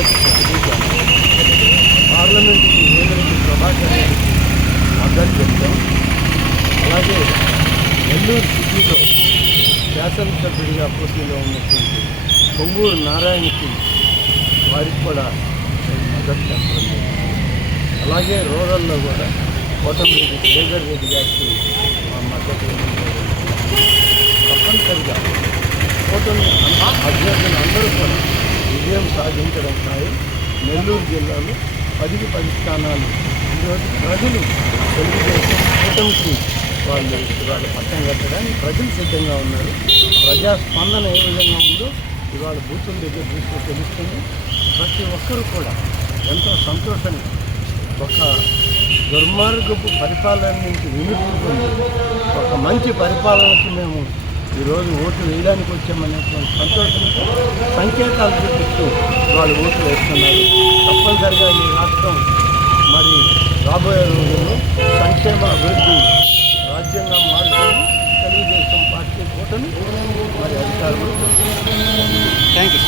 మద్దతు తెలియజేశాను. పార్లమెంటుకి వేమిరెడ్డి ప్రభాకర్ రెడ్డికి మద్దతు చెప్తాం. అలాగే నెల్లూరు సిటీలో శాసనసభ్యుడిగా పోటీలో ఉన్నటువంటి పొంగూరు నారాయణకి వారికి కూడా మద్దతు చెప్పడం లేదు. అలాగే రూరల్లో కూడా కోటమిరెడ్డి శ్రీధర్ రెడ్డి గారికి మా మద్దతు తప్పనిసరిగా కూటమి అభ్యర్థులు అందరూ కూడా విజయం సాధించడం ఖాయం. నెల్లూరు జిల్లాలో 10కి 10 స్థానాలు ఈరోజు ప్రజలు తెలుగుదేశం కూటమికి వాళ్ళు ఇవాళ పట్టం కట్టడానికి ప్రజలు సిద్ధంగా ఉన్నారు. ప్రజాస్పందన ఏ విధంగా ఉందో ఇవాళ బూతుల దగ్గర చూస్తే తెలుస్తుంది. ప్రతి ఒక్కరూ కూడా ఎంతో సంతోషంగా ఒక దుర్మార్గపు పరిపాలన నుంచి విముక్తి పొంది ఒక మంచి పరిపాలనకి మేము ఈరోజు ఓటు వేయడానికి వచ్చామనేటువంటి సంతోషంతో సంకేతాలు చూపిస్తూ వాళ్ళు ఓట్లు వేస్తున్నారు. తప్పనిసరిగా ఈ రాష్ట్రం మరి రాబోయే రోజుల్లో సంక్షేమ అభివృద్ధి రాజ్యంగా మారుతుంది. తెలుగుదేశం పార్టీ కూటమి మరి అధికారులు. Thank you.